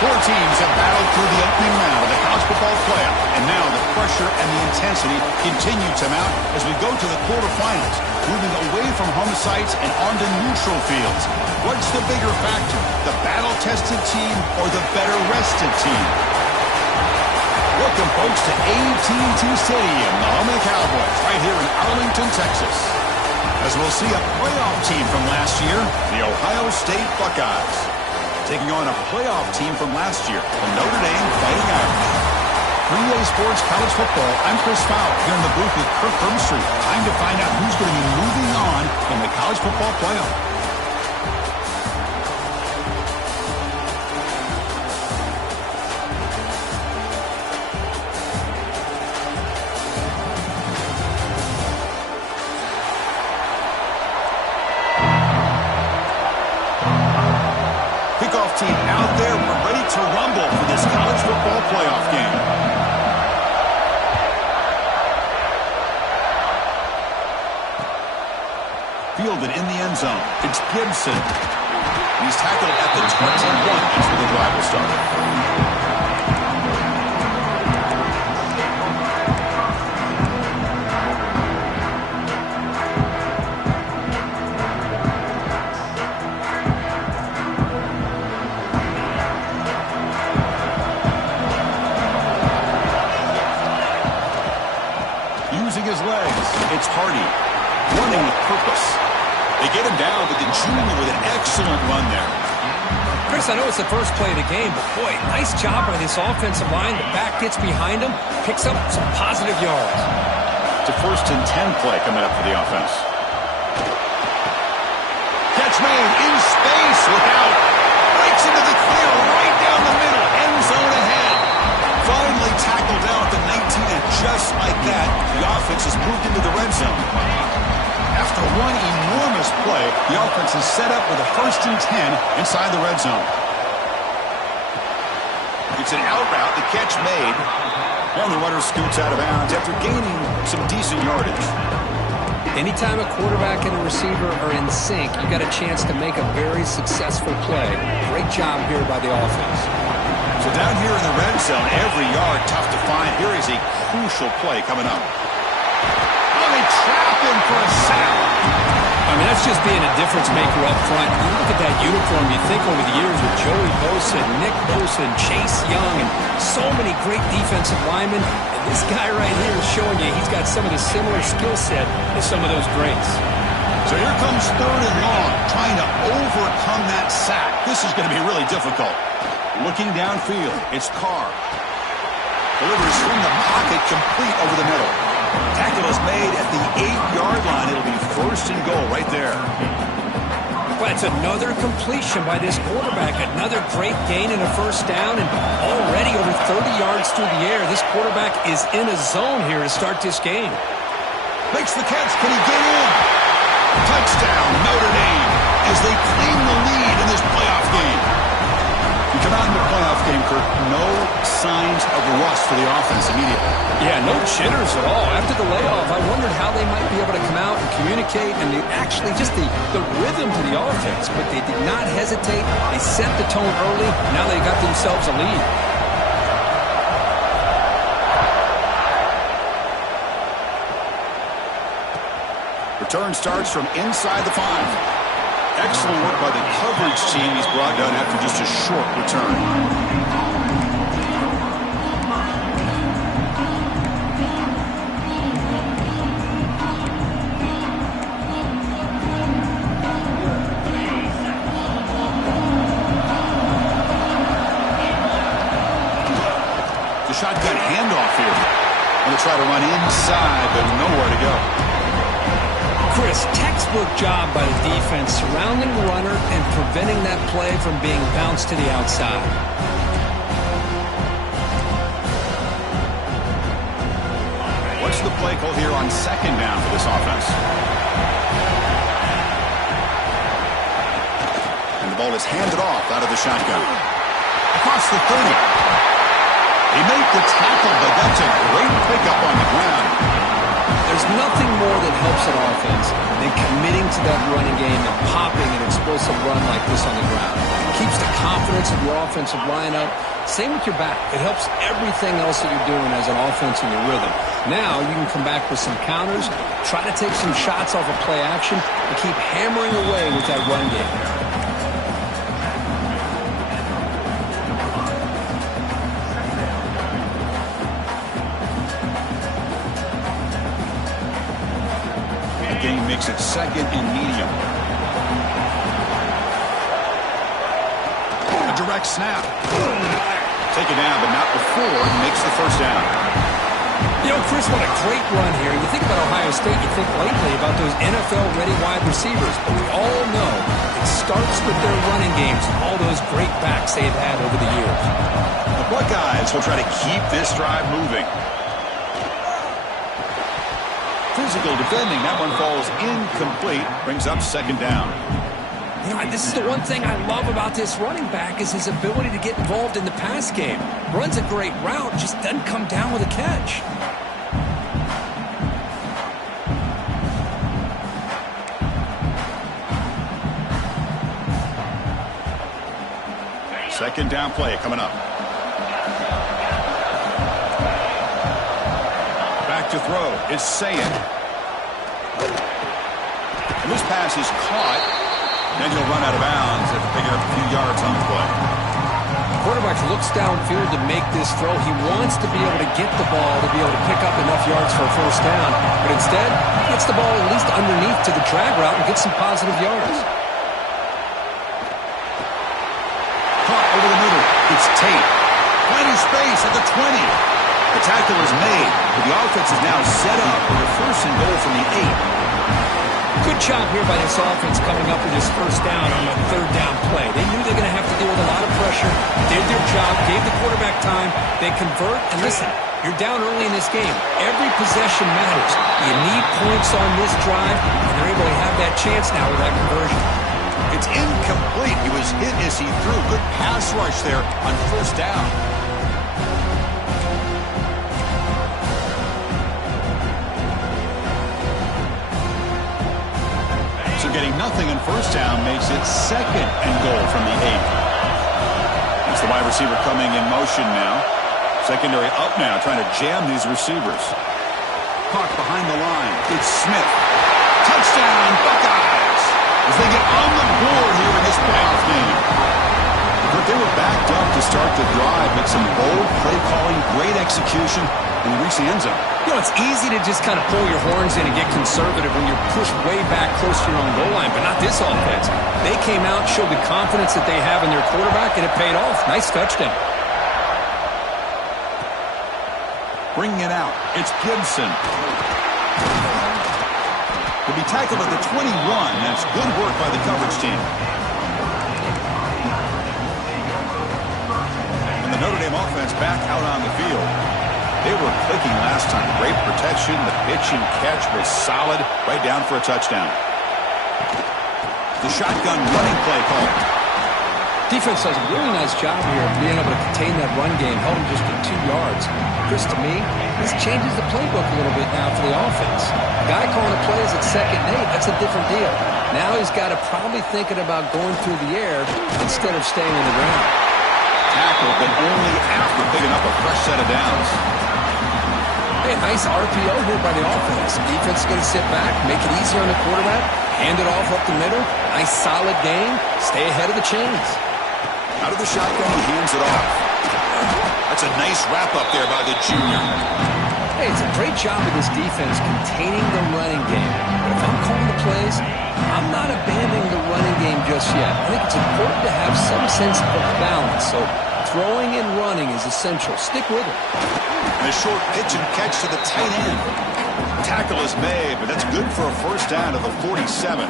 Four teams have battled through the opening round of the college football playoff, and now the pressure and the intensity continue to mount as we go to the quarterfinals, moving away from home sites and onto neutral fields. What's the bigger factor, the battle-tested team or the better-rested team? Welcome, folks, to AT&T Stadium, the home of the Cowboys, right here in Arlington, Texas. As we'll see a playoff team from last year, the Ohio State Buckeyes, taking on a playoff team from last year, the Notre Dame Fighting Irish. 3A Sports College Football, I'm Chris Fowler, here in the booth with Kirk Hermstreet. Time to find out who's going to be moving on in the college football playoff. Team out there, we're ready to rumble for this college football playoff game. Fielded in the end zone. It's Gibson. He's tackled at the 21. That's where the drive will start. Using his legs, it's Hardy, running with purpose. They get him down, but the junior with an excellent run there. Chris, I know it's the first play of the game, but boy, nice job by this offensive line. The back gets behind him, picks up some positive yards. It's a 1st and 10 play coming up for the offense. Catch made in space, without, breaks into the clear right down the middle, end zone ahead. Finally tackled down at the 19, and just like that, the offense has moved into the red zone. After one enormous play, the offense is set up with a 1st and 10 inside the red zone. It's an out route, the catch made, and the runner scoots out of bounds after gaining some decent yardage. Anytime a quarterback and a receiver are in sync, you got a chance to make a very successful play. Great job here by the offense. So down here in the red zone, every yard tough to find. Here is a crucial play coming up. Oh, they trap him for a sack. I mean, that's just being a difference maker up front. You look at that uniform, you think over the years with Joey Bosa, Nick Bosa, and Chase Young, and so many great defensive linemen. And this guy right here is showing you he's got some of the similar skill set as some of those greats. So here comes 3rd and long, trying to overcome that sack. This is going to be really difficult. Looking downfield, it's Carr. Delivers from the pocket, complete over the middle. Tackle is made at the 8-yard line. It'll be 1st and goal right there. Well, it's another completion by this quarterback. Another great gain and a 1st down, and already over 30 yards through the air. This quarterback is in a zone here to start this game. Makes the catch. Can he get in? Touchdown, Notre Dame, as they claim the lead in this playoff game. You come out in the playoff game, Kirk, no signs of rust for the offense immediately. Yeah, no jitters at all. After the layoff, I wondered how they might be able to come out and communicate and actually just the rhythm to the offense. But they did not hesitate. They set the tone early. Now they got themselves a lead. Return starts from inside the 5. Excellent work by the coverage team. He's brought down after just a short return. The shotgun handoff here. Going to try to run inside, but nowhere to go. Chris, textbook job by the defense surrounding the runner and preventing that play from being bounced to the outside. What's the play call here on 2nd down for this offense? And the ball is handed off out of the shotgun. Across the 30. He made the tackle, but that's a great pickup on the ground. There's nothing more that helps an offense than committing to that running game and popping an explosive run like this on the ground. keeps the confidence of your offensive line up. Same with your back. It helps everything else that you're doing as an offense in your rhythm. Now you can come back with some counters, try to take some shots off of play action, and keep hammering away with that run game. The game makes it second and medium. A direct snap. Take it down, but not before he makes the first down. You know, Chris, what a great run here. You think about Ohio State, you think lately about those NFL-ready wide receivers, but we all know it starts with their running games and all those great backs they've had over the years. The Buckeyes will try to keep this drive moving. Physical defending. That one falls incomplete. Brings up second down. You know, this is the one thing I love about this running back is his ability to get involved in the pass game. Runs a great route, just doesn't come down with a catch. Second down play coming up. Back to throw is Saying. And this pass is caught. Then he'll run out of bounds after picking up a few yards on the play. The quarterback looks downfield to make this throw. He wants to be able to get the ball to be able to pick up enough yards for a first down. But instead, he gets the ball at least underneath to the drag route and gets some positive yards. Caught over the middle. It's Tate. Plenty of space at the 20. The tackle is made, but the offense is now set up for the first and goal from the 8. Good job here by this offense coming up with this first down on the third down play. They knew they were going to have to deal with a lot of pressure, did their job, gave the quarterback time, they convert, and listen, you're down early in this game. Every possession matters. You need points on this drive, and they're able to have that chance now with that conversion. It's incomplete. He was hit as he threw. Good pass rush there on first down. So getting nothing on first down makes it second and goal from the 8. It's the wide receiver coming in motion now. Secondary up now, trying to jam these receivers. Caught behind the line. It's Smith. Touchdown, Buckeyes! As they get on the board here in this playoff game. But they were backed up to start the drive, but some bold play calling, great execution, and they reach the end zone. You know, it's easy to just kind of pull your horns in and get conservative when you're pushed way back close to your own goal line, but not this offense. They came out, showed the confidence that they have in their quarterback, and it paid off. Nice touchdown. Bringing it out, it's Gibson. He'll be tackled at the 21. That's good work by the coverage team. And the Notre Dame offense back out on the field. They were clicking last time. Great protection. The pitch and catch was solid. Right down for a touchdown. The shotgun running play call. Defense does a really nice job here of being able to contain that run game. Held him just to 2 yards. Chris, to me, this changes the playbook a little bit now for the offense. Guy calling the plays at 2nd and 8, that's a different deal. Now he's got to probably thinking about going through the air instead of staying on the ground. Tackle, but only after picking up a fresh set of downs. Hey, nice RPO here by the offense. Defense is going to sit back, make it easier on the quarterback, hand it off up the middle. Nice solid game. Stay ahead of the chains. Out of the shotgun, he hands it off. That's a nice wrap-up there by the junior. Hey, it's a great job of this defense containing the running game. But if I'm calling the plays, I'm not abandoning the running game just yet. I think it's important to have some sense of balance. So throwing and running is essential. Stick with it. And a short pitch and catch to the tight end. Tackle is made, but that's good for a first down to the 47.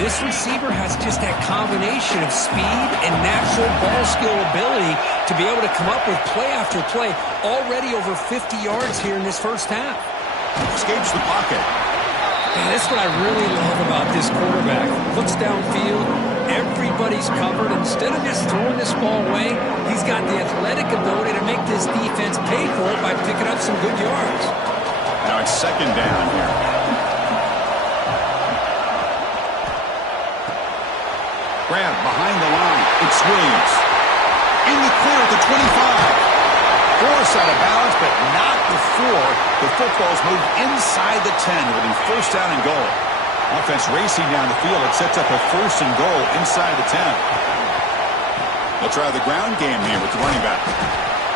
This receiver has just that combination of speed and natural ball skill ability to be able to come up with play after play, already over 50 yards here in this first half. Escapes the pocket. Man, that's what I really love about this quarterback. Looks downfield, everybody's covered. Instead of just throwing this ball away, he's got the athletic ability to make this defense pay for it by picking up some good yards. Now it's second down here. grab behind the line. It's Williams. In the clear at the 25. Force out of bounds, but not before the football's moved inside the 10. It'll be first down and goal. Offense racing down the field. It sets up a first and goal inside the 10. They'll try the ground game here with the running back.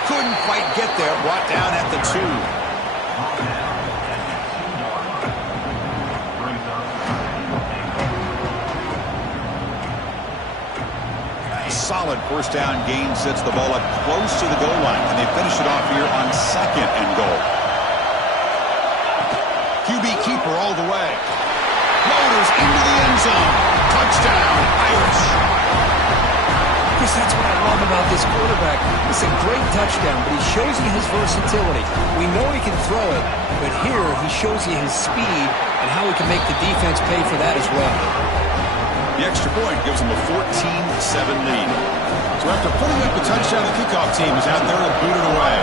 Couldn't quite get there. Brought down at the 2. Solid first down gain sets the ball up close to the goal line, and they finish it off here on second and goal. QB keeper all the way. Floaters into the end zone. Touchdown, Irish. Chris, that's what I love about this quarterback. It's a great touchdown, but he shows you his versatility. We know he can throw it, but here he shows you his speed and how he can make the defense pay for that as well. The extra point gives them a 14-7 lead. So after putting up the touchdown, the kickoff team is out there to boot it away.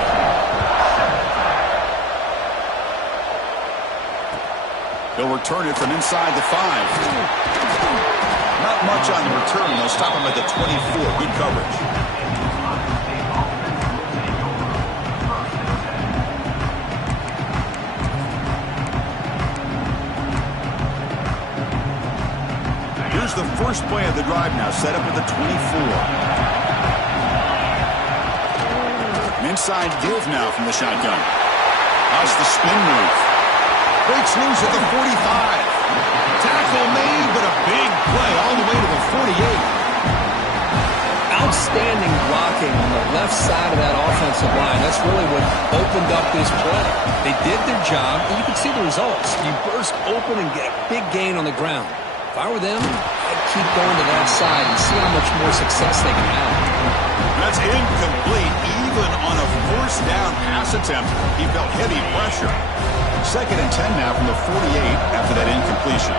They'll return it from inside the 5. Not much on the return. They'll stop him at the 24. Good coverage. Here's the first play of the drive now, set up at the 24. An inside give now from the shotgun. That's the spin move. Breaks loose at the 45. Tackle made, but a big play all the way to the 48. Outstanding blocking on the left side of that offensive line. That's really what opened up this play. They did their job, and you can see the results. You burst open and get a big gain on the ground. If I were them, I'd keep going to that side and see how much more success they can have. That's incomplete. Even on a first down pass attempt, he felt heavy pressure. Second and 10 now from the 48 after that incompletion.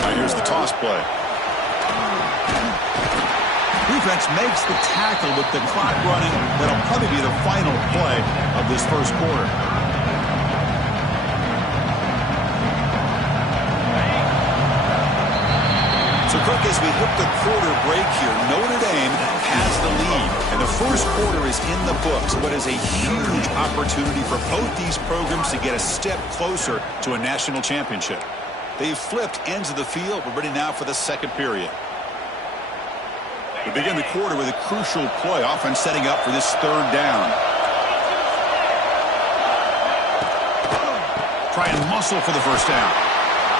Now here's the toss play. Defense makes the tackle with the clock running. That'll probably be the final play of this first quarter. So, Cook, as we hit the quarter break here, Notre Dame has the lead, and the first quarter is in the books. What is a huge opportunity for both these programs to get a step closer to a national championship. They've flipped ends of the field. We're ready now for the second period. We begin the quarter with a crucial play, offense setting up for this third down. Try and muscle for the first down.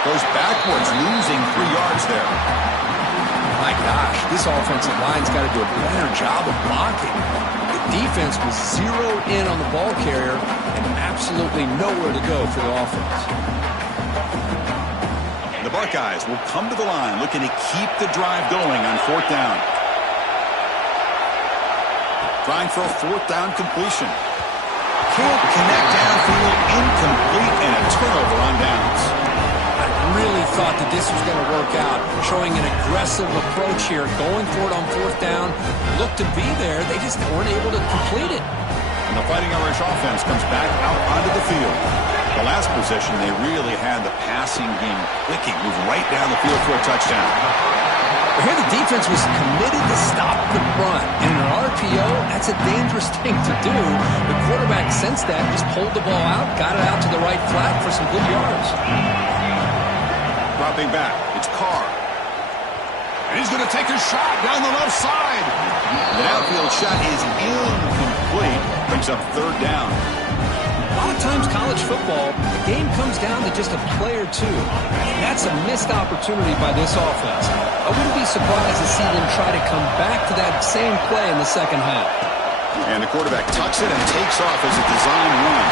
Goes backwards, losing 3 yards there. My gosh, this offensive line's got to do a better job of blocking. The defense was zeroed in on the ball carrier and absolutely nowhere to go for the offense. The Buckeyes will come to the line looking to keep the drive going on fourth down. Trying for a fourth down completion. Can't connect downfield, incomplete, and a turnover on downs. I really thought that this was going to work out, showing an aggressive approach here, going for it on fourth down. Looked to be there. They just weren't able to complete it. And the Fighting Irish offense comes back out onto the field. The last possession, they really had the passing game clicking, moved right down the field for a touchdown. Here the defense was committed to stop the run. In an RPO, that's a dangerous thing to do. The quarterback sensed that, just pulled the ball out, got it out to the right flat for some good yards. Dropping back, it's Carr. And he's going to take a shot down the left side. The outfield shot is incomplete. Brings up third down. A lot of times college football, the game comes down to just a play or two. And that's a missed opportunity by this offense. I wouldn't be surprised to see them try to come back to that same play in the second half. And the quarterback tucks it and takes off as a design run.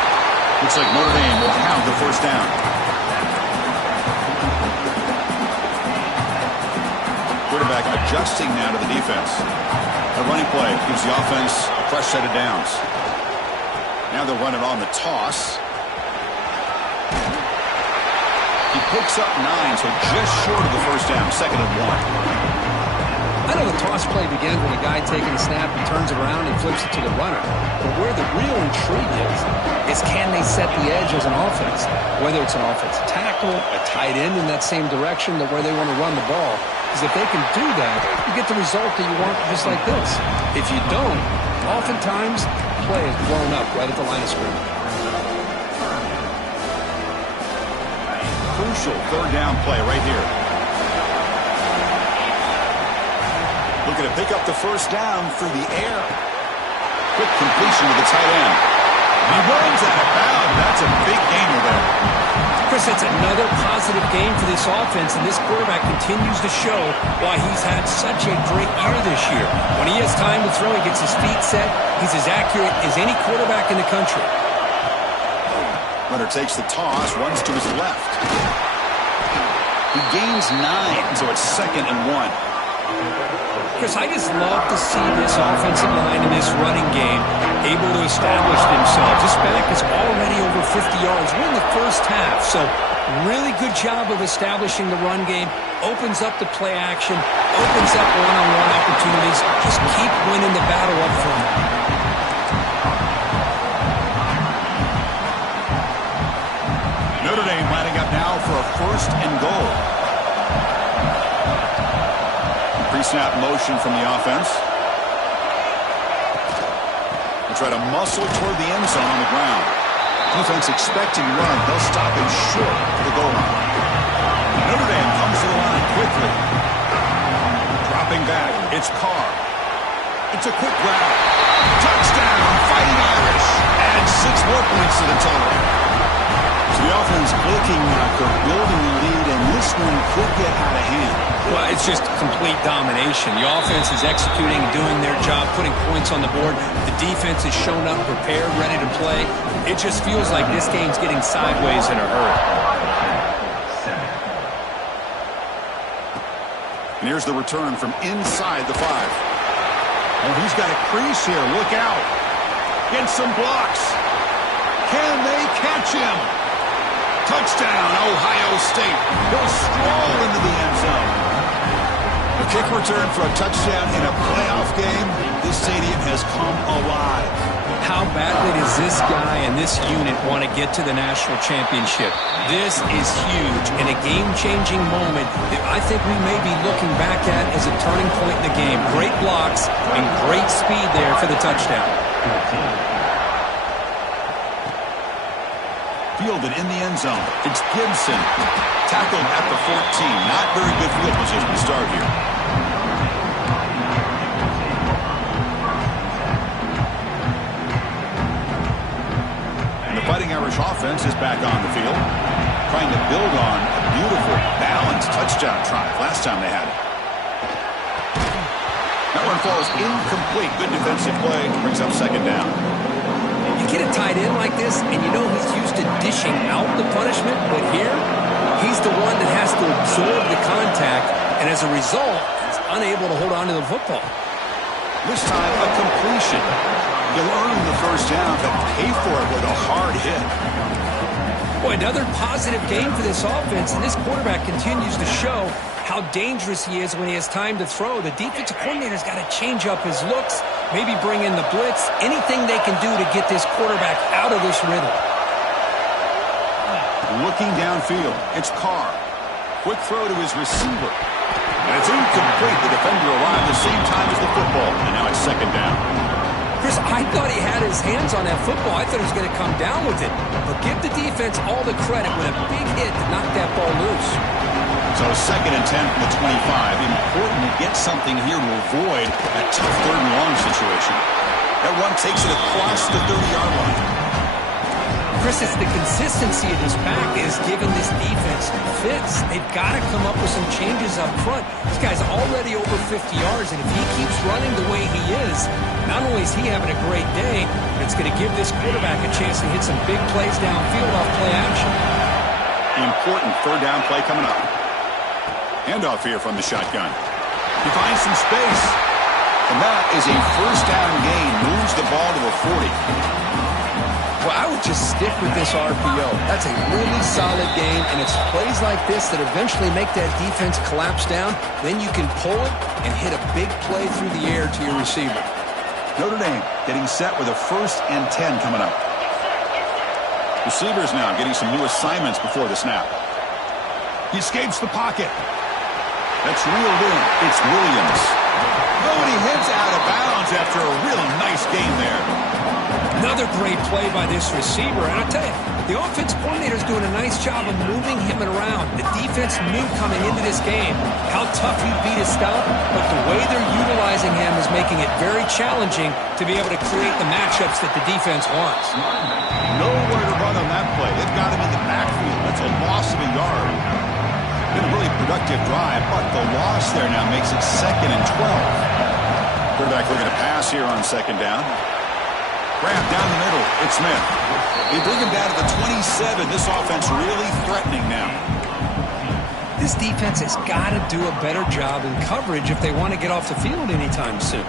Looks like Notre Dame will have the first down. Quarterback adjusting now to the defense. A running play gives the offense a fresh set of downs. Now they'll run it on the toss. He picks up 9, so just short of the first down, second and 1. I know the toss play begins with a guy taking a snap and turns it around and flips it to the runner. But where the real intrigue is can they set the edge as an offense? Whether it's an offensive tackle, a tight end in that same direction, that where they want to run the ball. Because if they can do that, you get the result that you want just like this. If you don't, oftentimes, play is blown up right at the line of scrimmage. Crucial third down play right here. Looking to pick up the first down through the air. Quick completion to the tight end. He runs out of bounds. That's a big gainer there. Chris, it's another positive game for this offense, and this quarterback continues to show why he's had such a great year this year. When he has time to throw, he gets his feet set. He's as accurate as any quarterback in the country. Runner takes the toss, runs to his left. He gains 9, so it's 2nd and 1. Chris, I just love to see this offensive line and this running game able to establish themselves. This back is already over 50 yards. We're in the first half, so really good job of establishing the run game. Opens up the play action, opens up one-on-one opportunities. Just keep winning the battle up front. Notre Dame lining up now for a 1st and goal. Pre-snap motion from the offense. They try to muscle toward the end zone on the ground. Defense expecting run. They'll stop him short of the goal line. Notre Dame comes to the line quickly. Dropping back. It's Carr. It's a quick grab. Touchdown, Fighting Irish. Add 6 more points to the total. So the offense looking like they're building the lead, and this one could get out of hand. Well, it's just complete domination. The offense is executing, doing their job, putting points on the board. The defense has shown up, prepared, ready to play. It just feels like this game's getting sideways in a hurry. And here's the return from inside the 5. Oh, he's got a crease here. Look out. Get some blocks. Can they catch him? Touchdown, Ohio State. He'll stroll into the end zone. A kick return for a touchdown in a playoff game. This stadium has come alive. How badly does this guy and this unit want to get to the national championship? This is huge and a game-changing moment that I think we may be looking back at as a turning point in the game. Great blocks and great speed there for the touchdown. Fielded in the end zone. It's Gibson. Tackled at the 14. Not very good field position to start here. And the Fighting Irish offense is back on the field, trying to build on a beautiful, balanced touchdown drive last time they had it. That one falls incomplete. Good defensive play. Brings up 2nd down. You get a tight end like this, and you know he's used to dishing out the punishment, but here, he's the one that has to absorb the contact, and as a result, he's unable to hold on to the football. This time, a completion. You'll earn the first down, but pay for it with a hard hit. Boy, another positive game for this offense, and this quarterback continues to show how dangerous he is when he has time to throw. The defensive coordinator's got to change up his looks, maybe bring in the blitz, anything they can do to get this quarterback out of this rhythm. Looking downfield, it's Carr. Quick throw to his receiver. And it's incomplete. The defender arrived the same time as the football, and now it's 2nd down. Chris, I thought he had his hands on that football. I thought he was going to come down with it. But give the defense all the credit with a big hit to knock that ball loose. So 2nd and 10 from the 25. Important to get something here to avoid that tough 3rd and long situation. That run takes it across the 30-yard line. Chris, it's the consistency of this back is giving this defense fits. They've got to come up with some changes up front. This guy's already over 50 yards, and if he keeps running the way he is, not only is he having a great day, but it's going to give this quarterback a chance to hit some big plays downfield off play action. The important 3rd down play coming up. Handoff here from the shotgun. He finds some space. And that is a first down gain. Moves the ball to the 40. Well, I would just stick with this RPO. That's a really solid game, and it's plays like this that eventually make that defense collapse down. Then you can pull it and hit a big play through the air to your receiver. Notre Dame getting set with a 1st and 10 coming up. Receivers now getting some new assignments before the snap. He escapes the pocket. That's reeled in. It's Williams. Oh, and he heads out of bounds after a real nice game there. Another great play by this receiver. And I'll tell you, the offense coordinator's doing a nice job of moving him around. The defense knew coming into this game how tough he'd be to stop, but the way they're utilizing him is making it very challenging to be able to create the matchups that the defense wants. Nowhere to run on that play. They've got him in the backfield. That's a loss of a yard. Been a really productive drive, but the loss there now makes it 2nd and 12. Quarterback looking to pass here on 2nd down. Grab down the middle. It's Smith. They bring him down to the 27. This offense really threatening now. This defense has got to do a better job in coverage if they want to get off the field anytime soon.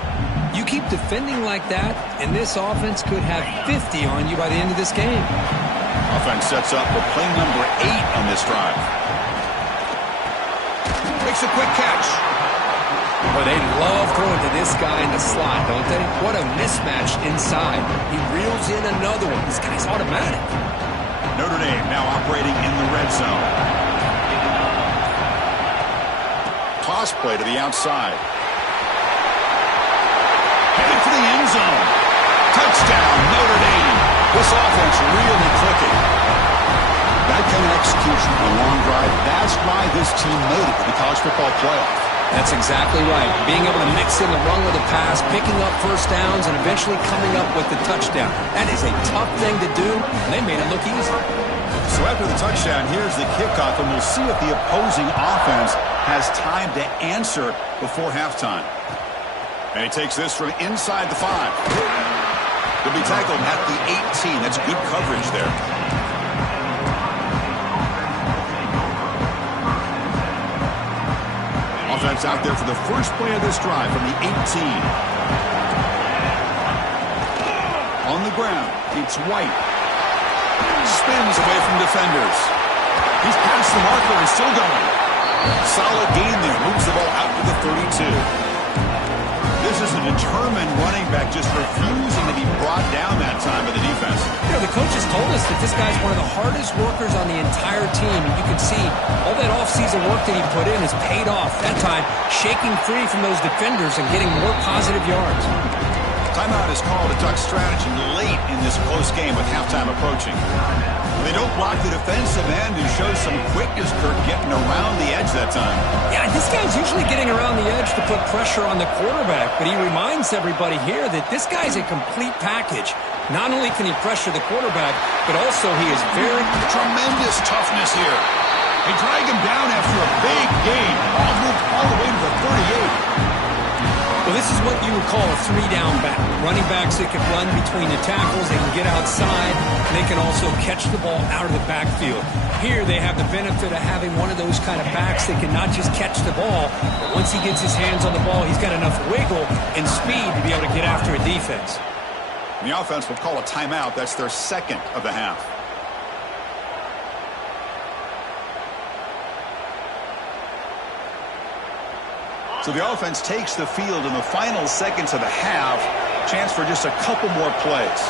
You keep defending like that, and this offense could have 50 on you by the end of this game. Offense sets up for play number 8 on this drive. Makes a quick catch. But they love going to this guy in the slot, don't they? What a mismatch inside. He reels in another one. This guy's automatic. Notre Dame now operating in the red zone. Toss play to the outside. Headed for the end zone. Touchdown, Notre Dame. This offense really clicking. That kind of execution on a long drive, that's why this team made it to the college football playoff. That's exactly right. Being able to mix in the run with the pass, picking up first downs, and eventually coming up with the touchdown. That is a tough thing to do, and they made it look easy. So after the touchdown, here's the kickoff, and we'll see if the opposing offense has time to answer before halftime. And he takes this from inside the 5. He'll be tackled at the 18. That's good coverage there. Offense out there for the first play of this drive from the 18. On the ground, it's White. Spins away from defenders. He's past the marker and still going. Solid gain there. Moves the ball out to the 32. This is a determined running back just refusing to be brought down that time by the defense. You know, the coaches told us that this guy's one of the hardest workers on the entire team. And you can see all that offseason work that he put in has paid off. That time, shaking free from those defenders and getting more positive yards. Timeout is called a duck strategy late in this close game with halftime approaching. They don't block the defensive end and show some quickness, Kirk, getting around the edge that time. Yeah, this guy's usually getting around the edge to put pressure on the quarterback, but he reminds everybody here that this guy's a complete package. Not only can he pressure the quarterback, but also he is very... Tremendous toughness here. They drag him down after a big gain. Ball moved all the way to the 38. Well, this is what you would call a 3-down back. Running backs that can run between the tackles, they can get outside, and they can also catch the ball out of the backfield. Here they have the benefit of having one of those kind of backs that can not just catch the ball, but once he gets his hands on the ball, he's got enough wiggle and speed to be able to get after a defense. The offense will call a timeout. That's their 2nd of the half. So the offense takes the field in the final seconds of the half. Chance for just a couple more plays.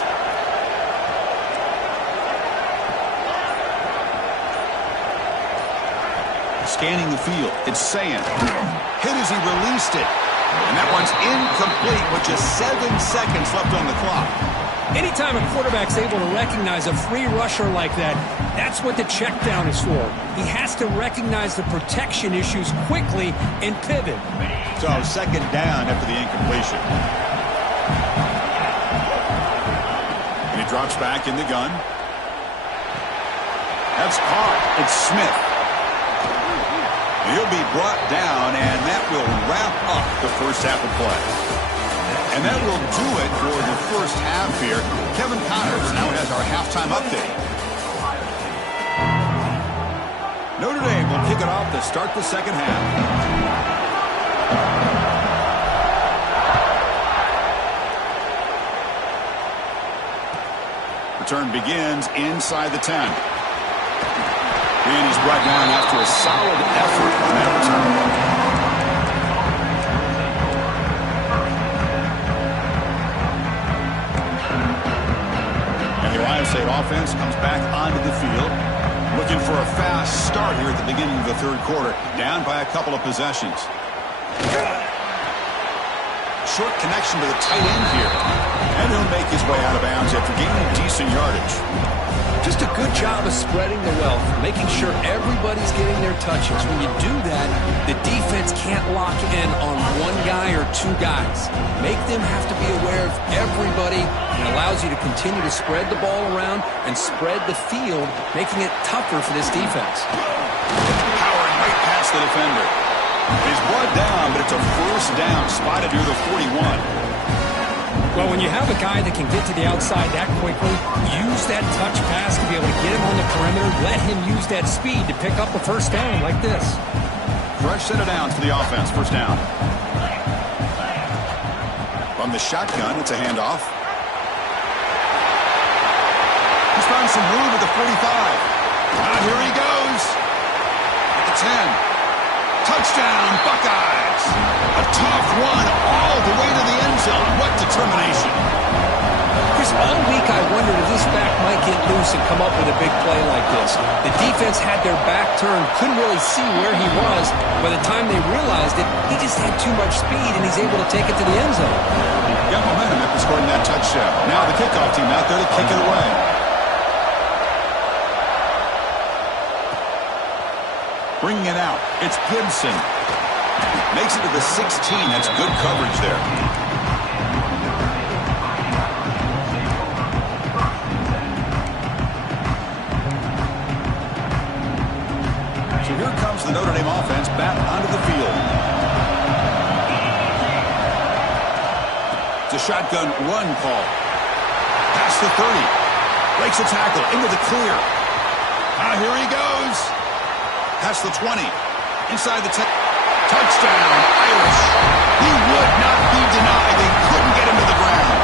Scanning the field. It's Sayan. Hit as he released it. And that one's incomplete with just 7 seconds left on the clock. Anytime a quarterback's able to recognize a free rusher like that, that's what the check down is for. He has to recognize the protection issues quickly and pivot. So 2nd down after the incompletion. And he drops back in the gun. That's caught. It's Smith. He'll be brought down, and that will wrap up the first half of play. And that will do it for the first half here. Kevin Connors now has our halftime update. Notre Dame will kick it off to start the second half. Return begins inside the 10. And he's brought down after a solid effort on that return. And the Ohio State offense comes back onto the field, looking for a fast start here at the beginning of the third quarter, down by a couple of possessions. Short connection to the tight end here. And he'll make his way out of bounds after gaining decent yardage. Just a good job of spreading the wealth, making sure everybody's getting their touches. When you do that, the defense can't lock in on one guy or two guys. Make them have to be aware of everybody, and it allows you to continue to spread the ball around and spread the field, making it tougher for this defense. Powering right past the defender. He's brought down, but it's a first down, spotted near the 41. Well, when you have a guy that can get to the outside that quickly, use that touch pass to be able to get him on the perimeter, let him use that speed to pick up a first down like this. Fresh set of downs for the offense, first down. From the shotgun, it's a handoff. He's found some room at the 45. Here he goes. At the 10. Touchdown, Buckeyes. A tough one all the way to the end zone. What determination. Chris, all week I wondered if this back might get loose and come up with a big play like this. The defense had their back turned, couldn't really see where he was. By the time they realized it, he just had too much speed, and he's able to take it to the end zone. Got momentum after scoring that touchdown. Now the kickoff team out there to kick it away. Bringing it out, it's Gibson. Makes it to the 16. That's good coverage there. So here comes the Notre Dame offense back onto the field. It's a shotgun run call. Past the 30. Breaks a tackle into the clear. Here he goes. Past the 20. Inside the 10. Touchdown, Irish. He would not be denied. They couldn't get him to the ground.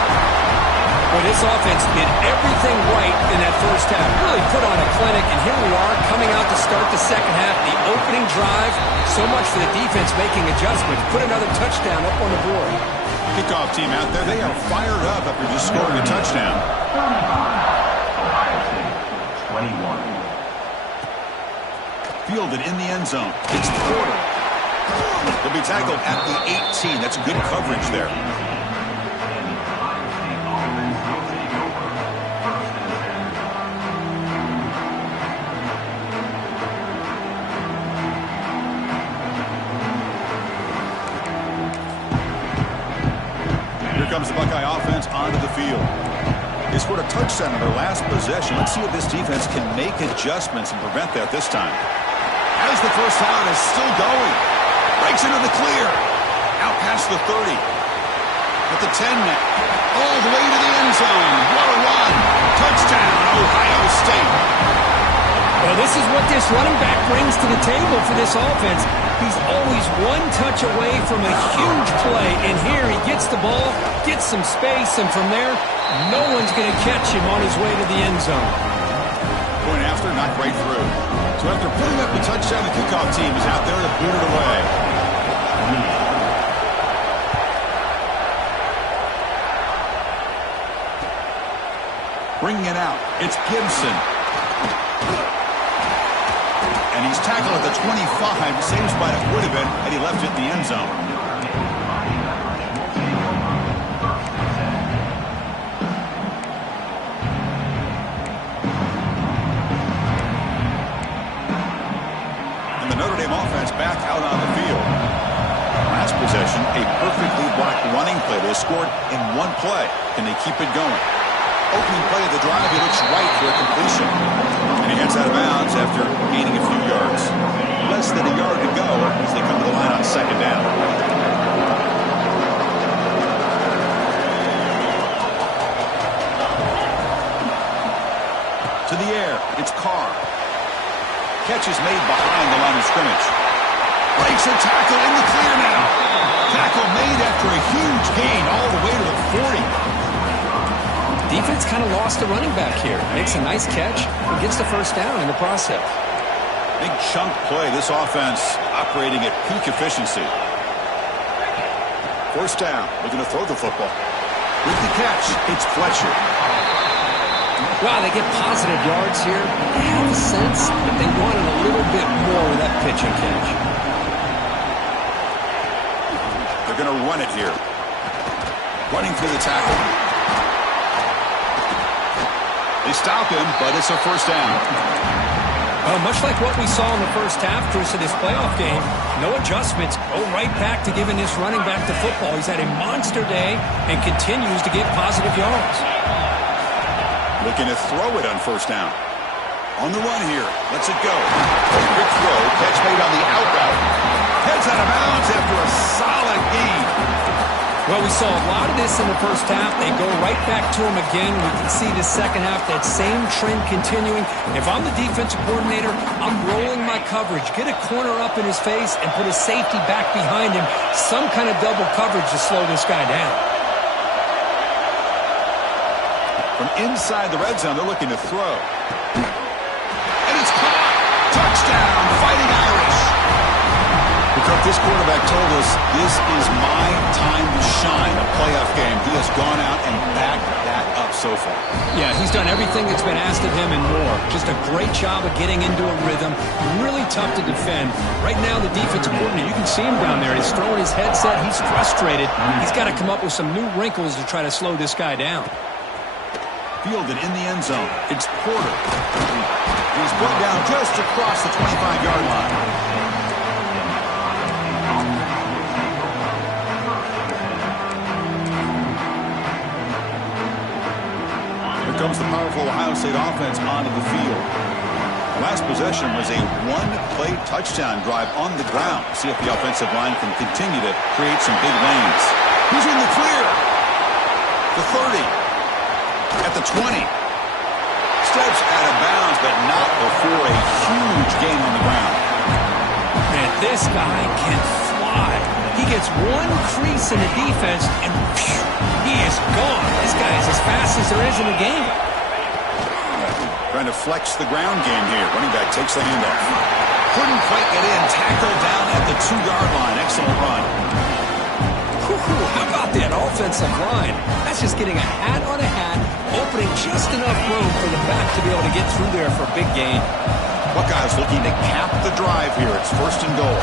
Well, this offense did everything right in that first half. Really put on a clinic, and here we are coming out to start the second half. The opening drive, so much for the defense making adjustments. Put another touchdown up on the board. Kickoff team out there, they are fired up after just scoring a touchdown. 21. Fielded in the end zone. It's Porter. He'll be tackled at the 18. That's good coverage there. Here comes the Buckeye offense onto the field. They scored a touchdown in their last possession. Let's see if this defense can make adjustments and prevent that this time. As the first down is still going. Breaks into the clear. Out past the 30. At the 10 now. All the way to the end zone. What a run. Touchdown, Ohio State. Well, this is what this running back brings to the table for this offense. He's always one touch away from a huge play. And here he gets the ball, gets some space, and from there, no one's going to catch him on his way to the end zone. Point after, knocked right through. So after putting up the touchdown, the kickoff team is out there to boot it away. Bringing it out, it's Gibson. And he's tackled at the 25, same spot it would have been had he left it in the end zone. Back out on the field. Last possession, a perfectly blocked running play. They scored in one play. Can they keep it going? Opening play of the drive, he looks right for a completion. And he heads out of bounds after gaining a few yards. Less than a yard to go as they come to the line on second down. To the air, it's Carr. Catch is made behind the line of scrimmage. Breaks a tackle in the clear now. Tackle made after a huge gain all the way to the 40. Defense kind of lost the running back here. Makes a nice catch and gets the first down in the process. Big chunk play. This offense operating at peak efficiency. First down. Looking to throw the football. With the catch, it's Fletcher. Well, they get positive yards here. I have a sense that they wanted a little bit more with that pitch and catch. They're going to run it here. Running through the tackle. They stop him, but it's a first down. Much like what we saw in the first half, Chris, of this playoff game, no adjustments. Go right back to giving this running back to football. He's had a monster day and continues to get positive yards. Looking to throw it on first down. On the run here. Lets it go. Quick throw. Catch made on the out route. Heads out of bounds after a solid gain. Well, we saw a lot of this in the first half. They go right back to him again. We can see the second half, that same trend continuing. If I'm the defensive coordinator, I'm rolling my coverage. Get a corner up in his face and put a safety back behind him. Some kind of double coverage to slow this guy down. From inside the red zone, they're looking to throw. And it's caught! Touchdown, Fighting Irish! Because this quarterback told us this is my time to shine, a playoff game. He has gone out and backed that up so far. Yeah, he's done everything that's been asked of him and more. Just a great job of getting into a rhythm. Really tough to defend. Right now, the defensive coordinator, you can see him down there. He's throwing his headset. He's frustrated. He's got to come up with some new wrinkles to try to slow this guy down. Fielded in the end zone. It's Porter. He's brought down just across the 25-yard line. Here comes the powerful Ohio State offense onto the field. The last possession was a one-play touchdown drive on the ground. See if the offensive line can continue to create some big lanes. He's in the clear. The 30. At the 20. Steps out of bounds, but not before a huge gain on the ground. Man, this guy can fly. He gets one crease in the defense, and phew, he is gone. This guy is as fast as there is in the game. Trying to flex the ground game here. Running back takes the handoff. Couldn't quite get in. Tackled down at the 2-yard line. Excellent run. How about that offensive line? That's just getting a hat on a hat, opening just enough room for the back to be able to get through there for a big gain. Buckeyes looking to cap the drive here. It's first and goal.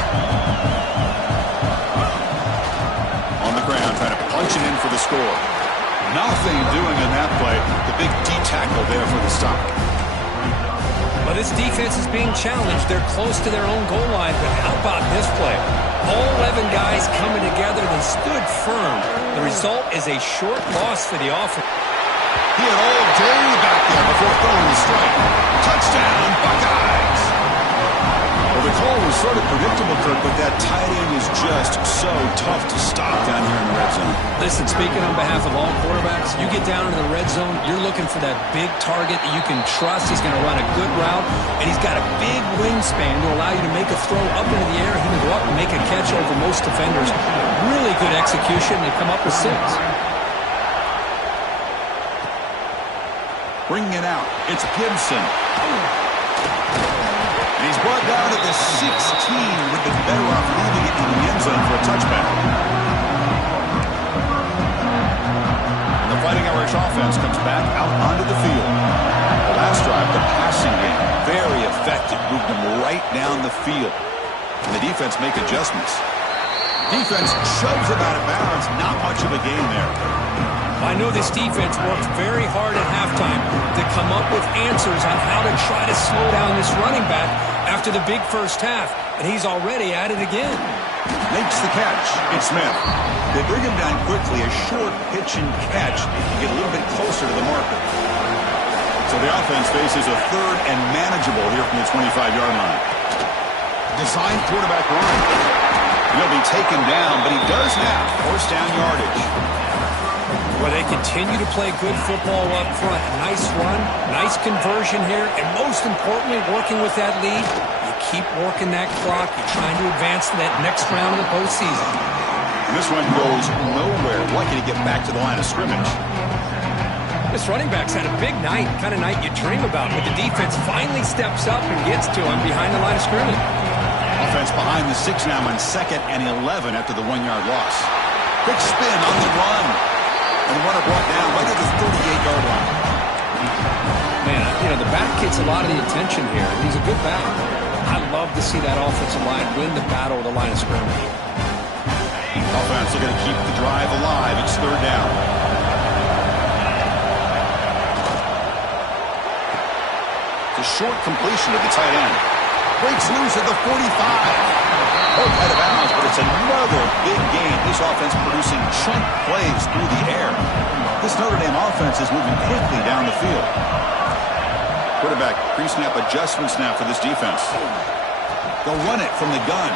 On the ground, trying to punch it in for the score. Nothing doing in that play. The big D-tackle there for the stop. Well, this defense is being challenged. They're close to their own goal line, but how about this play? All 11 guys coming together. They stood firm. The result is a short loss for the offense. He had all day back there before throwing the strike. Touchdown, Buckeyes! Well, the call was sort of predictable, Kirk, but that tight end is just so tough to stop down here in the red zone. Listen, speaking on behalf of all quarterbacks, you get down into the red zone, you're looking for that big target that you can trust. He's going to run a good route, and he's got a big wingspan to allow you to make a throw up into the air. He can go up and make a catch over most defenders. Really good execution. They come up with 6. Bringing it out. It's Gibson. And he's brought down at the 16. Would be better off leaving it in the end zone for a touchback. The Fighting Irish offense comes back out onto the field. The last drive, the passing game, very effective. Moved them right down the field. And the defense make adjustments. Defense shoves it out of bounds. Not much of a gain there. I know this defense worked very hard at halftime to come up with answers on how to try to slow down this running back after the big first half, and he's already at it again. Makes the catch. It's Smith. They bring him down quickly, a short pitch and catch to get a little bit closer to the marker. So the offense faces a third and manageable here from the 25-yard line. Designed quarterback run. He'll be taken down, but he does have first down yardage. Well, they continue to play good football up front. Nice run, nice conversion here, and most importantly, working with that lead, you keep working that clock. You're trying to advance to that next round of the postseason. And this one goes nowhere. Lucky to get back to the line of scrimmage. This running back's had a big night, kind of night you dream about, but the defense finally steps up and gets to him behind the line of scrimmage. Offense behind the 6 now on 2nd and 11 after the 1-yard loss. Quick spin on the run. And the runner brought down right at the 38-yard line. You know, the back gets a lot of the attention here. He's a good back. I love to see that offensive line win the battle of the line of scrimmage. Offense looking to keep the drive alive. It's third down. It's a short completion to the tight end. Breaks loose at the 45. Both out of bounds, but it's another big gain. This offense producing chunk plays through the air. This Notre Dame offense is moving quickly down the field. Quarterback pre-snap adjustments now for this defense. They'll run it from the gun.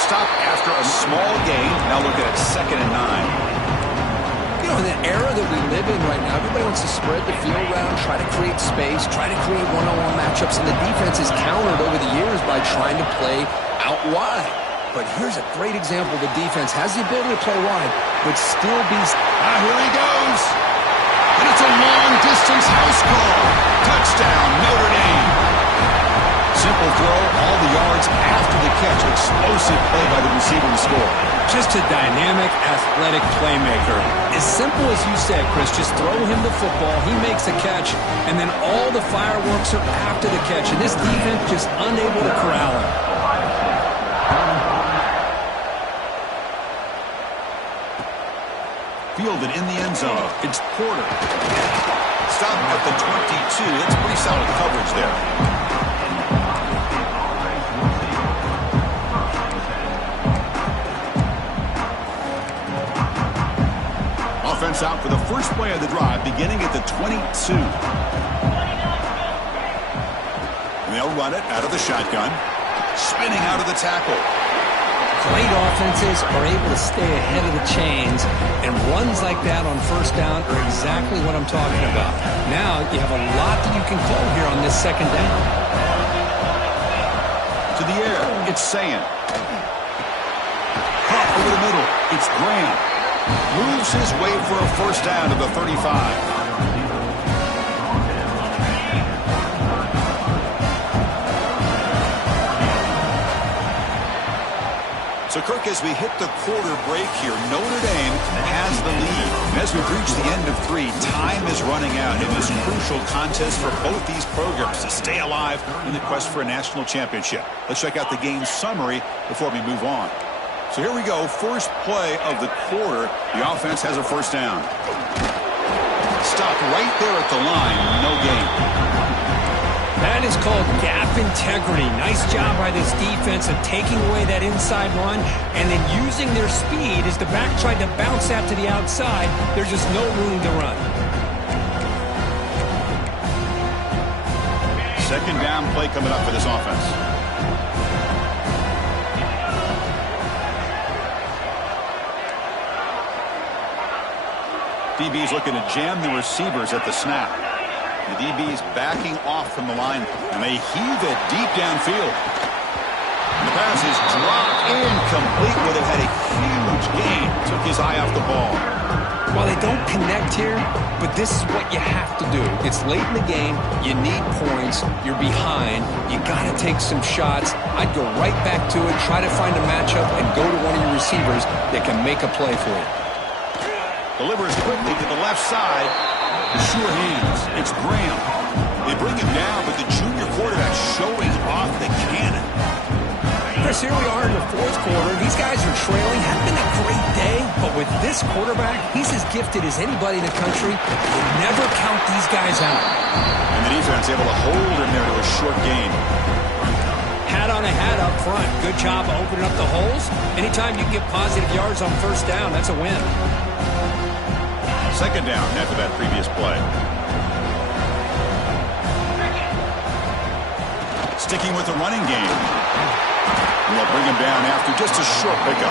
Stop after a small gain. Now look at 2nd and 9. You know, in the era that we live in right now, everybody wants to spread the field around, try to create space, try to create one-on-one matchups, and the defense is countered over the years by trying to play out wide. But here's a great example. The defense has the ability to play wide, but still be... Here he goes. And it's a long-distance house call. Touchdown, Notre Dame. Simple throw, all the yards after the catch. Explosive play by the receiver to score. Just a dynamic, athletic playmaker. As simple as you said, Chris, just throw him the football, he makes a catch, and then all the fireworks are after the catch. And this defense just unable to corral him. Fielded in the end zone. It's Porter. Stop at the 22. That's pretty solid coverage there. Offense out for the first play of the drive, beginning at the 22. And they'll run it out of the shotgun. Spinning out of the tackle. Great offenses are able to stay ahead of the chains, and runs like that on first down are exactly what I'm talking about. Now you have a lot that you can call here on this second down. To the air, it's Sayin. Caught over the middle, it's Graham. Moves his way for a first down to the 35. So, Kirk, as we hit the quarter break here, Notre Dame has the lead. And as we've reached the end of 3, time is running out in this crucial contest for both these programs to stay alive in the quest for a national championship. Let's check out the game summary before we move on. So here we go, first play of the quarter. The offense has a first down. Stopped right there at the line, no gain. That is called gap integrity. Nice job by this defense of taking away that inside run and then using their speed as the back tried to bounce out to the outside. There's just no room to run. Second down play coming up for this offense. DB's looking to jam the receivers at the snap. The DB's backing off from the line, and they heave it deep downfield. And the pass is dropped incomplete where they had a huge gain. Took his eye off the ball. Well, they don't connect here, but this is what you have to do. It's late in the game. You need points. You're behind. You got to take some shots. I'd go right back to it, try to find a matchup, and go to one of your receivers that can make a play for you. Delivers quickly to the left side. Sure hands. It's Graham. They bring him down, but the junior quarterback showing off the cannon. Chris, here we are in the fourth quarter. These guys are trailing. Had been a great day, but with this quarterback, he's as gifted as anybody in the country. You never count these guys out. And the defense able to hold him there to a short gain. Hat on a hat up front. Good job of opening up the holes. Anytime you get positive yards on first down, that's a win. Second down after that previous play. Sticking with the running game. And they'll bring him down after just a short pickup.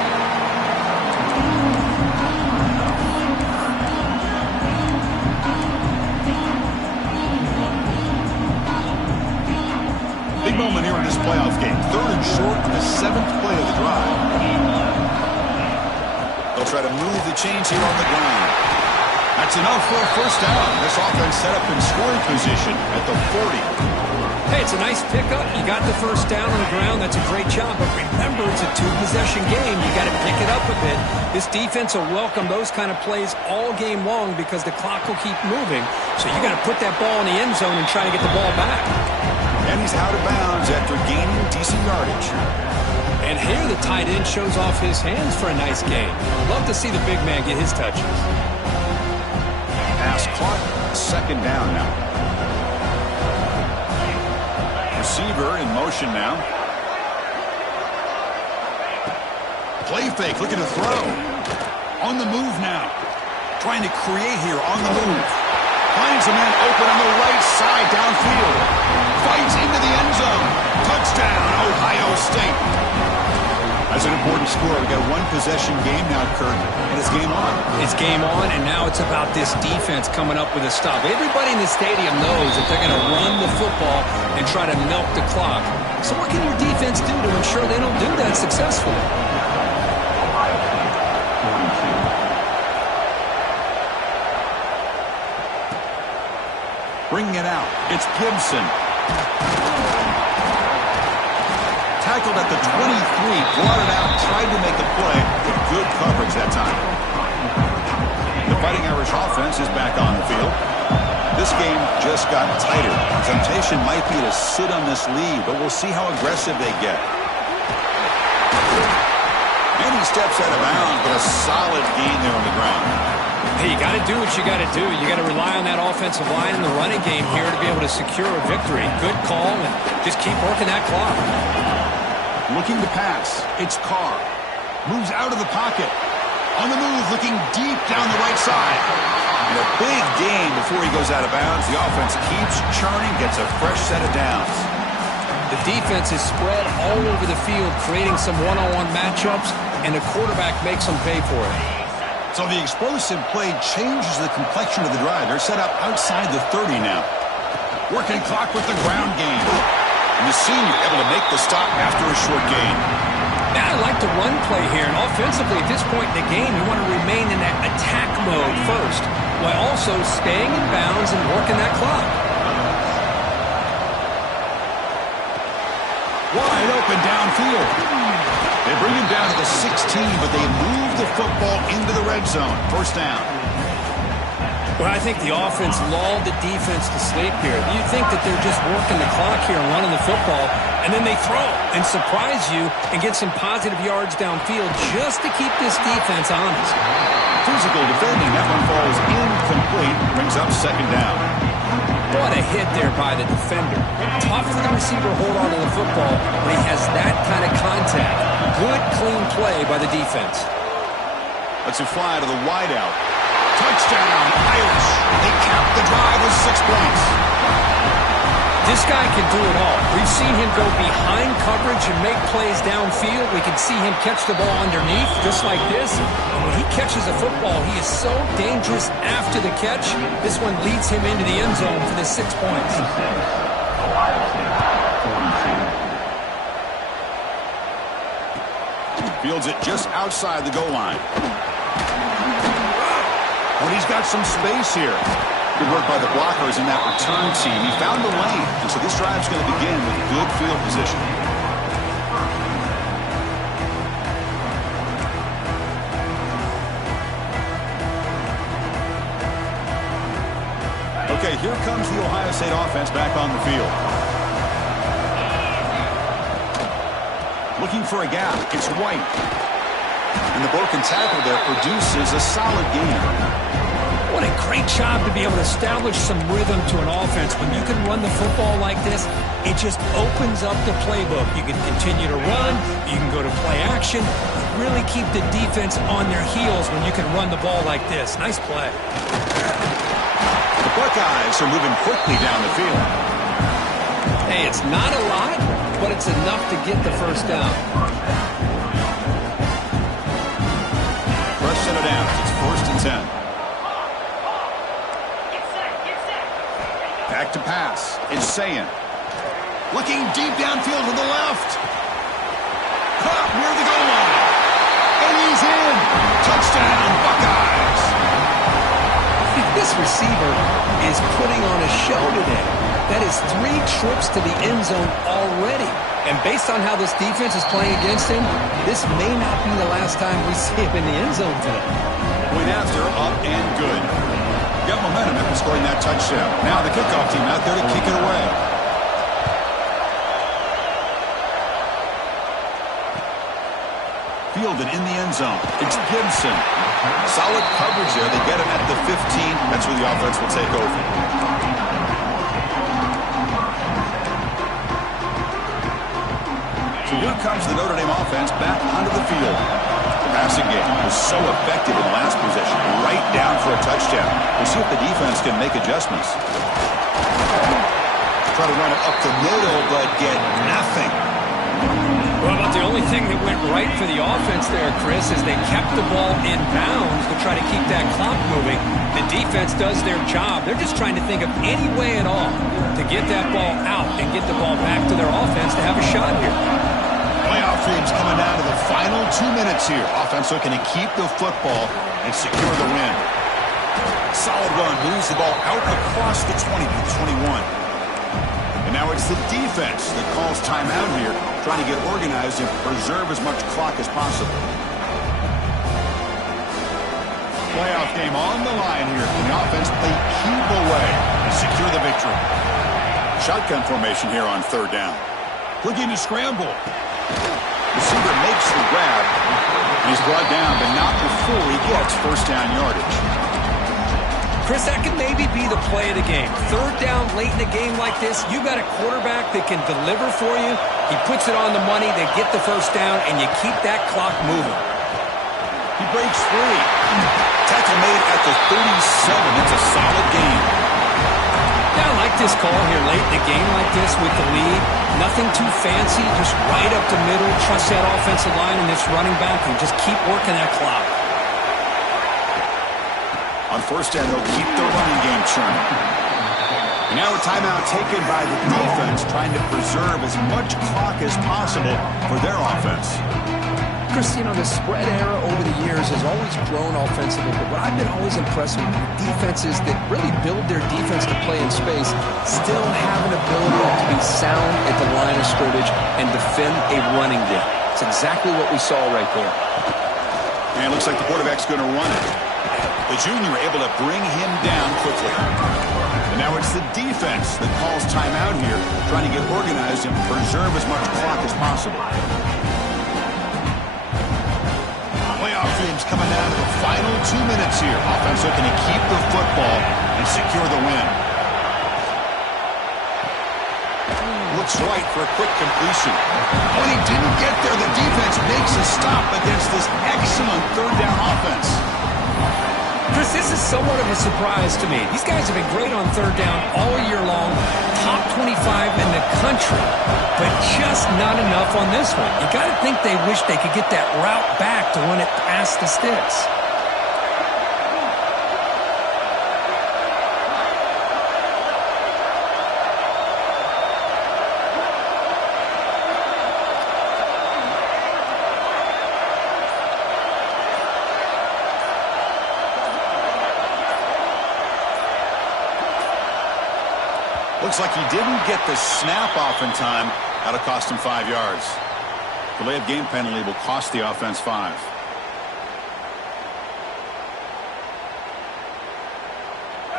Big moment here in this playoff game. Third and short on the 7th play of the drive. They'll try to move the chains here on the ground. That's enough for a first down. This offense set up in scoring position at the 40. Hey, it's a nice pickup. You got the first down on the ground. That's a great job. But remember, it's a two-possession game. You got to pick it up a bit. This defense will welcome those kind of plays all game long because the clock will keep moving. So you got to put that ball in the end zone and try to get the ball back. And he's out of bounds after gaining decent yardage. And here the tight end shows off his hands for a nice game. Love to see the big man get his touches. Pass caught. Second down now. Receiver in motion now. Play fake, looking to throw. On the move now. Trying to create here on the move. Finds a man open on the right side downfield. Fights into the end zone. Touchdown, Ohio State. That's an important score. We've got a one-possession game now, Kirk, and it's game on. It's game on, and now it's about this defense coming up with a stop. Everybody in the stadium knows that they're going to run the football and try to milk the clock. So what can your defense do to ensure they don't do that successfully? Bringing it out. It's Gibson. Tackled at the 23, brought it out, tried to make a play, but good coverage that time. The Fighting Irish offense is back on the field. This game just got tighter. Temptation might be to sit on this lead, but we'll see how aggressive they get. And he steps out of bounds, but a solid gain there on the ground. Hey, you got to do what you got to do. You got to rely on that offensive line in the running game here to be able to secure a victory. Good call, and just keep working that clock. Looking to pass. It's Carr. Moves out of the pocket. On the move, looking deep down the right side. And a big gain before he goes out of bounds. The offense keeps churning, gets a fresh set of downs. The defense is spread all over the field, creating some one-on-one matchups, and the quarterback makes them pay for it. So the explosive play changes the complexion of the drive. They're set up outside the 30 now. Working clock with the ground game. And the senior able to make the stop after a short gain. Now I like the run play here. And offensively, at this point in the game, you want to remain in that attack mode first, while also staying in bounds and working that clock. Wide open downfield. They bring him down to the 16, but they move the football into the red zone. First down. Well, I think the offense lulled the defense to sleep here. You think that they're just working the clock here and running the football, and then they throw and surprise you and get some positive yards downfield just to keep this defense honest. Physical defending. That one falls incomplete. Brings up second down. What a hit there by the defender. Tough for the receiver to hold on to the football when he has that kind of contact. Good, clean play by the defense. Let's fly to the wideout. Touchdown, Irish. They cap the drive with 6 points. This guy can do it all. We've seen him go behind coverage and make plays downfield. We can see him catch the ball underneath, just like this. And when he catches a football, he is so dangerous after the catch. This one leads him into the end zone for the 6 points. Fields it just outside the goal line. But he's got some space here. Good work by the blockers in that return team. He found the lane, and so this drive's going to begin with good field position. Okay, here comes the Ohio State offense back on the field. Looking for a gap. It's White. And the broken tackle there produces a solid gain. What a great job to be able to establish some rhythm to an offense. When you can run the football like this, it just opens up the playbook. You can continue to run. You can go to play action. Really keep the defense on their heels when you can run the ball like this. Nice play. The Buckeyes are moving quickly down the field. Hey, it's not a lot, but it's enough to get the first down. Rush set it down. It's 1st and 10. Back to pass. It's Sayin. Looking deep downfield to the left. Caught near the goal line. And he's in. Touchdown, Buckeyes. This receiver is putting on a show today. That is 3 trips to the end zone already. And based on how this defense is playing against him, this may not be the last time we see him in the end zone today. Point after, up and good. Got momentum after scoring that touchdown. Now the kickoff team out there to kick it away. Fielded in the end zone. It's Gibson. Solid coverage there. They get him at the 15. That's where the offense will take over. So here comes the Notre Dame offense back onto the field. The passing game was so effective in the last possession. Right down for a touchdown. We'll see if the defense can make adjustments. Try to run it up the middle, but get nothing. Well, about the only thing that went right for the offense there, Chris, is they kept the ball in bounds to try to keep that clock moving. The defense does their job. They're just trying to think of any way at all to get that ball out and get the ball back to their offense to have a shot here. Playoff dreams coming down to the final 2 minutes here. Offense looking to keep the football and secure the win. Solid run, moves the ball out across the 20 to the 21. And now it's the defense that calls timeout here, trying to get organized and preserve as much clock as possible. Playoff game on the line here. The offense they keep away and secure the victory. Shotgun formation here on 3rd down. Looking to scramble. Receiver makes the grab. And he's brought down, but not before he gets 1st down yardage. Chris, that could maybe be the play of the game. 3rd down late in a game like this, you got a quarterback that can deliver for you. He puts it on the money, they get the 1st down, and you keep that clock moving. He breaks free. Tackle made at the 37. That's a solid game. Yeah, I like this call here late in a game like this with the lead. Nothing too fancy, just right up the middle. Trust that offensive line and this running back and just keep working that clock. On 1st down, they'll keep the running game churning. And now a timeout taken by the defense, trying to preserve as much clock as possible for their offense. Chris, you know, the spread era over the years has always grown offensively, but what I've been always impressed with defenses that really build their defense to play in space still have an ability to be sound at the line of scrimmage and defend a running game. It's exactly what we saw right there. And it looks like the quarterback's going to run it. The junior able to bring him down quickly. And now it's the defense that calls timeout here, trying to get organized and preserve as much clock as possible. Playoff dreams coming down to the final 2 minutes here. Offense looking to keep the football and secure the win. Looks right for a quick completion. When he didn't get there, the defense makes a stop against this excellent 3rd down offense. Chris, this is somewhat of a surprise to me. These guys have been great on 3rd down all year long, top 25 in the country, but just not enough on this one. You got to think they wish they could get that route back to run it past the sticks. Looks like he didn't get the snap off in time. That'll cost him 5 yards. Delay of game penalty will cost the offense 5.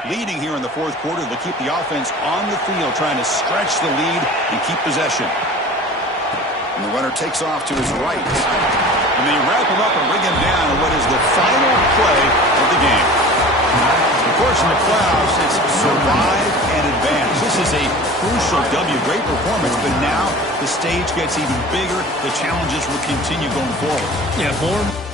Leading here in the 4th quarter, they'll keep the offense on the field, trying to stretch the lead and keep possession. And the runner takes off to his right. And they wrap him up and bring him down in what is the final play of the game. Of course, in the playoffs, it's survive and advance. This is a crucial W. Great performance, but now the stage gets even bigger. The challenges will continue going forward. Yeah, more.